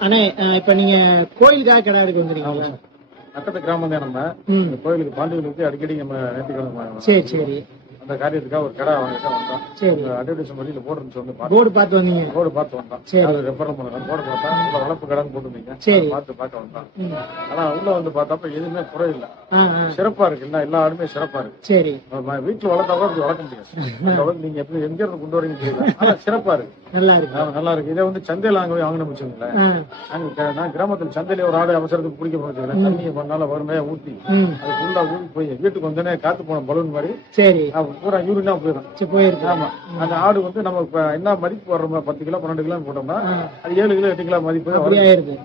அண்ணே இப்ப நீங்க கோயிலுக்காக கிடா எடுக்க வந்துருக்கீங்களா? பக்கத்து கிராமம் தான் நம்ம. கோயிலுக்கு பாண்டிகளுக்கு அடிக்கடி நம்ம நேற்றுக்கிழமை சரி சரி. அந்த காரியத்துக்காக ஒரு கடை வாங்கிட்டு வந்தோம் சரி. அட்வர்டைஸ் வழியில பார்த்தோம் போர்டு பார்த்து வந்தீங்க. போர்டு பார்த்து வந்தோம் சரி. அது ரெஃபர் பண்ணலாம் போர்டு பார்த்தா உள்ள வளர்ப்பு கடைன்னு போட்டுருந்தீங்க. சரி. பார்த்து பார்க்க வந்தோம். ஆனா உள்ள வந்து பார்த்தப்ப எதுவுமே குறை இல்ல சிறப்பா இருக்கு. எல்லா எல்லா ஆடுமே சிறப்பா இருக்கு. சரி. வீட்டுல வளர்த்தா கூட இப்படி வளர்க்க முடியாது. நீங்க எப்படி எங்க இருந்து கொண்டு வரீங்க தெரியல. ஆனா சிறப்பா இருக்கு. நல்லா இருக்கு. நல்லா இருக்கு. இதை வந்து சந்தையில அங்க போய் வாங்கணும் வச்சுங்களேன் நான் கிராமத்துல சந்தையில ஒரு ஆடு அவசரத்துக்கு பிடிக்க போச்சுங்களேன் தண்ணியை பண்ணால வறுமையா ஊத்தி அது ஃபுல்லா ஊறி போய் வீட்டுக்கு வந்தோடனே காத்து போன பலூன் மாதிரி சரி. பூரா யூரினா போயிடும். போயிருக்கு. ஆமா. அந்த ஆடு வந்து நம்ம இப்ப என்ன மதிப்பு வர்றோம் பத்து கிலோ பன்னெண்டு கிலோ போட்டோம்னா அது ஏழு கிலோ எட்டு கிலோ மதிப்பு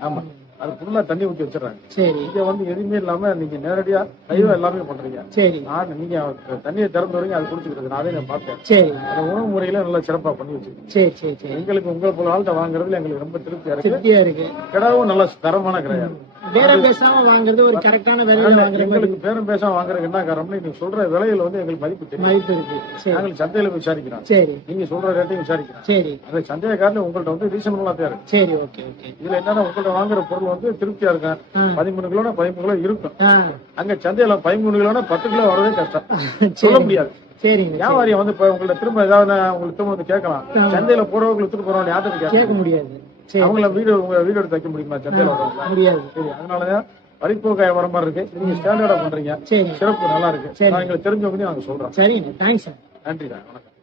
ஆமா. அது ஃபுல்லா தண்ணி ஊத்தி வச்சிடறாங்க. சரி. இங்க வந்து எதுவுமே இல்லாம நீங்க நேரடியா லைவா எல்லாமே பண்றீங்க. சரி. நான் நீங்க தண்ணியை திறந்து வரீங்க அது குடிச்சுக்கிறது நான் நான் பார்த்தேன் சரி. அந்த உணவு முறையில நல்லா சிறப்பா பண்ணி வச்சிருக்கீங்க. சரி சரி சரி. எங்களுக்கு உங்களை போல ஆள்கிட்ட வாங்குறதுல எங்களுக்கு ரொம்ப திருப்தியா இருக்கு. திருப்தியா இருக்கு. கிடாவும் நல்ல தரமான கிடையாது வேற பேசாம வாங்குறது ஒரு கரெக்டான விலையில எங்களுக்கு பேரும் பேச வாங்குறதுக்கு என்ன காரணம்னா நீங்க சொல்ற விலையில வந்து எங்களுக்கு மதிப்பு தெரியும் மதிப்பு இருக்கு. நாங்கள் சந்தையில விசாரிக்கிறோம். சரி. நீங்க சொல்ற ரேட்டையும் விசாரிக்கிறோம். சரி. அந்த சந்தேகக்காரன் உங்கள்ட்ட வந்து ரீசனபிளா தான் இருக்கு. சரி ஓகே ஓகே. இதுல என்னன்னா உங்கள்ட்ட வாங்குற பொருள் வந்து திருப்தியா இருக்கும் பதிமூணு கிலோனா பதிமூணு கிலோ இருக்கும். அங்க சந்தையில பதிமூணு கிலோனா பத்து கிலோ வரதே கஷ்டம். சொல்ல முடியாது. சரிங்க சரி. வியாபாரியம் வந்து இப்ப உங்கள்ட்ட திரும்ப ஏதாவது உங்களுக்கு திரும்ப வந்து கேட்கலாம். சந்தையில போறவங்க எடுத்துட்டு போறவங்க யார்கிட்ட கேட்க முடியாது. அவங்கள வீடு உங்க வீடு எடுத்து வைக்க முடியுமா? வரவங்க முடியாது. சரி அதனாலதான் வரிப்போக்காய வர மாதிரி இருக்கு. நீங்க ஸ்டாண்டர்டா பண்றீங்க சரி. சிறப்பு நல்லா இருக்கு. சரி. நான் எங்களுக்கு தெரிஞ்சவங்க நாங்க சொல்றோம் சரிங்க. தேங்க்ஸ் நன்றி வணக்கம்.